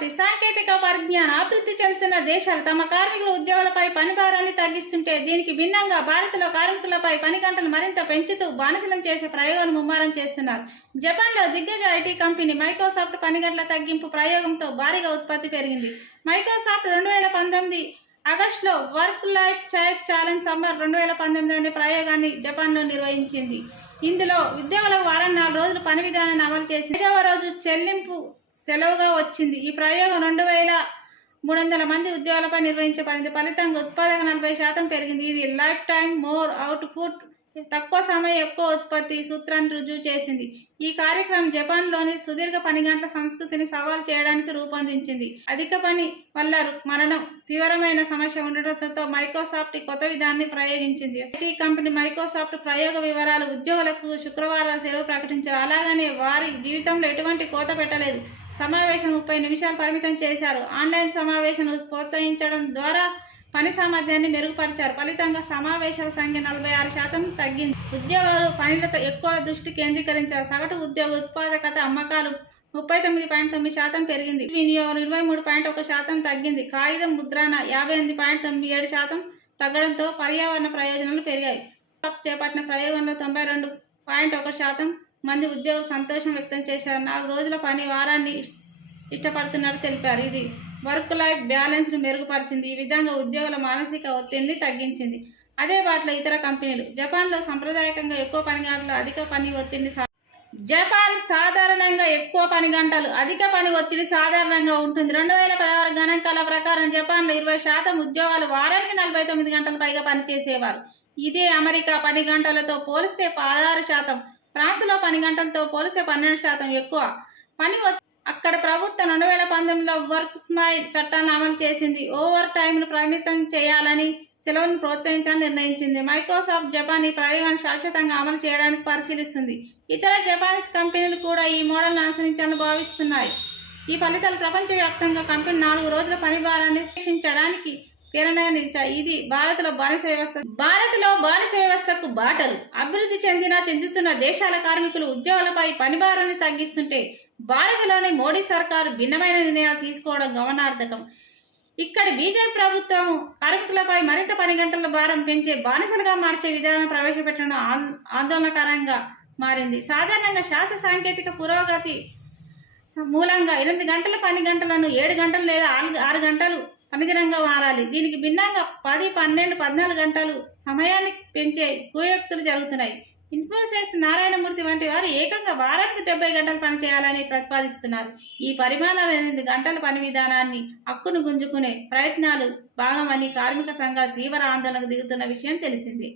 ఉత్పత్తి సాంకేతిక పరిజ్ఞాన అభివృద్ధి చెందుతున్న దేశాలు తమ కార్మికుల ఉద్యోగులపై పని భారాన్ని తగ్గిస్తుంటే దీనికి భిన్నంగా భారత్లో కార్మికులపై పని గంటలు మరింత పెంచుతూ బానిసలను చేసే ప్రయోగాలు ముమ్మరం చేస్తున్నారు. జపాన్లో దిగ్గజ ఐటీ కంపెనీ మైక్రోసాఫ్ట్ పని గంటల తగ్గింపు ప్రయోగంతో భారీగా ఉత్పత్తి పెరిగింది. మైక్రోసాఫ్ట్ 2019 ఆగస్టులో వర్క్ లైఫ్ ఛాలెంజ్ సమ్మర్ 2019 అనే ప్రయోగాన్ని జపాన్లో నిర్వహించింది. ఇందులో ఉద్యోగులకు వారం 4 రోజులు పని విధానాన్ని అమలు చేసి 5వ రోజు చెల్లింపు సెలవుగా వచ్చింది. ఈ ప్రయోగం 2300 మంది ఉద్యోగులపై నిర్వహించబడింది. ఫలితంగా ఉత్పాదక 40% పెరిగింది. ఇది లైఫ్ టైం మోర్ అవుట్పుట్, తక్కువ సమయం ఎక్కువ ఉత్పత్తి సూత్రాన్ని రుజువు చేసింది. ఈ కార్యక్రమం జపాన్లోని సుదీర్ఘ పని గంటల సంస్కృతిని సవాల్ చేయడానికి రూపొందించింది. అధిక పని వల్ల మరణం తీవ్రమైన సమస్య ఉండటంతో మైక్రోసాఫ్ట్ కొత్త విధానాన్ని ప్రయోగించింది. ఐటీ కంపెనీ మైక్రోసాఫ్ట్ ప్రయోగ వివరాలు ఉద్యోగులకు శుక్రవారం సెలవు ప్రకటించారు. అలాగనే వారి జీవితంలో ఎటువంటి కోత పెట్టలేదు. సమావేశం 30 నిమిషాలు పరిమితం చేశారు. ఆన్లైన్ సమావేశాన్ని ప్రోత్సహించడం ద్వారా పని సామర్థ్యాన్ని మెరుగుపరిచారు. ఫలితంగా సమావేశాల సంఖ్య 46% తగ్గింది. ఉద్యోగాలు పనులతో ఎక్కువ దృష్టి కేంద్రీకరించారు. సగటు ఉద్యోగ ఉత్పాదకత అమ్మకాలు 39.9% పెరిగింది. వినియోగం 23.1% తగ్గింది. కాగితం ముద్రణ 58.97% తగ్గడంతో పర్యావరణ ప్రయోజనాలు పెరిగాయి. చేపట్టిన ప్రయోగంలో 92.1% మంది ఉద్యోగులు సంతోషం వ్యక్తం చేశారు. 4 రోజుల పని వారాన్ని ఇష్టపడుతున్నట్టు తెలిపారు. ఇది వర్క్ లైఫ్ బ్యాలెన్స్ను మెరుగుపరిచింది. ఈ విధంగా ఉద్యోగుల మానసిక ఒత్తిడిని తగ్గించింది. అదే బాటలో ఇతర కంపెనీలు. జపాన్లో సాంప్రదాయకంగా ఎక్కువ పని గంటలు అధిక పని ఒత్తిడిని జపాన్ సాధారణంగా ఎక్కువ పని గంటలు అధిక పని ఒత్తిడి సాధారణంగా ఉంటుంది. 2016 గణాంకాల ప్రకారం జపాన్లో 20% ఉద్యోగాలు వారానికి 49 గంటల పైగా పనిచేసేవారు. ఇదే అమెరికా పని గంటలతో పోలిస్తే 16%, ఫ్రాన్స్లో పని గంటలతో పోలిస్తే 12% ఎక్కువ పని. అక్కడ ప్రభుత్వం 2019లో వర్క్ స్మైల్ చట్టాన్ని అమలు చేసింది. ఓవర్ టైంను పరిమితం చేయాలని, సెలవును ప్రోత్సహించాలని నిర్ణయించింది. మైక్రోసాఫ్ట్ జపాన్ ఈ ప్రయోగాన్ని శాశ్వతంగా అమలు చేయడానికి పరిశీలిస్తుంది. ఇతర జపానీస్ కంపెనీలు కూడా ఈ మోడల్ను అనుసరించాలని భావిస్తున్నాయి. ఈ ఫలితాలు ప్రపంచవ్యాప్తంగా కంపెనీ 4 రోజుల పని భారాన్ని శిక్షించడానికి ప్రేరణగా నిలిచాయి. ఇది భారత్లో బానిస వ్యవస్థకు బాటలు. అభివృద్ధి చెందుతున్న దేశాల కార్మికులు ఉద్యోగులపై పని భారాన్ని తగ్గిస్తుంటే భారత్లోని మోడీ సర్కారు భిన్నమైన నిర్ణయాలు తీసుకోవడం గమనార్థకం. ఇక్కడి బీజేపీ ప్రభుత్వం కార్మికులపై మరింత పని గంటల భారం పెంచే బానిసలుగా మార్చే విధానం ప్రవేశపెట్టడం ఆందోళనకరంగా మారింది. సాధారణంగా శాస్త్ర సాంకేతిక పురోగతి మూలంగా 8 గంటల పని గంటలను 7 గంటలు లేదా 6 గంటలు పనిదినంగా మారాలి. దీనికి భిన్నంగా 10, 12, 14 గంటలు సమయాన్ని పెంచే కుయోక్తులు జరుగుతున్నాయి. ఇన్ఫోసిస్ నారాయణమూర్తి వంటి వారు ఏకంగా వారానికి 70 గంటలు పనిచేయాలని ప్రతిపాదిస్తున్నారు. ఈ పరిమాణాలు 8 గంటల పని విధానాన్ని హక్కును గుంజుకునే ప్రయత్నాలు భాగమని కార్మిక సంఘాలు తీవ్ర ఆందోళనకు దిగుతున్న విషయం తెలిసిందే.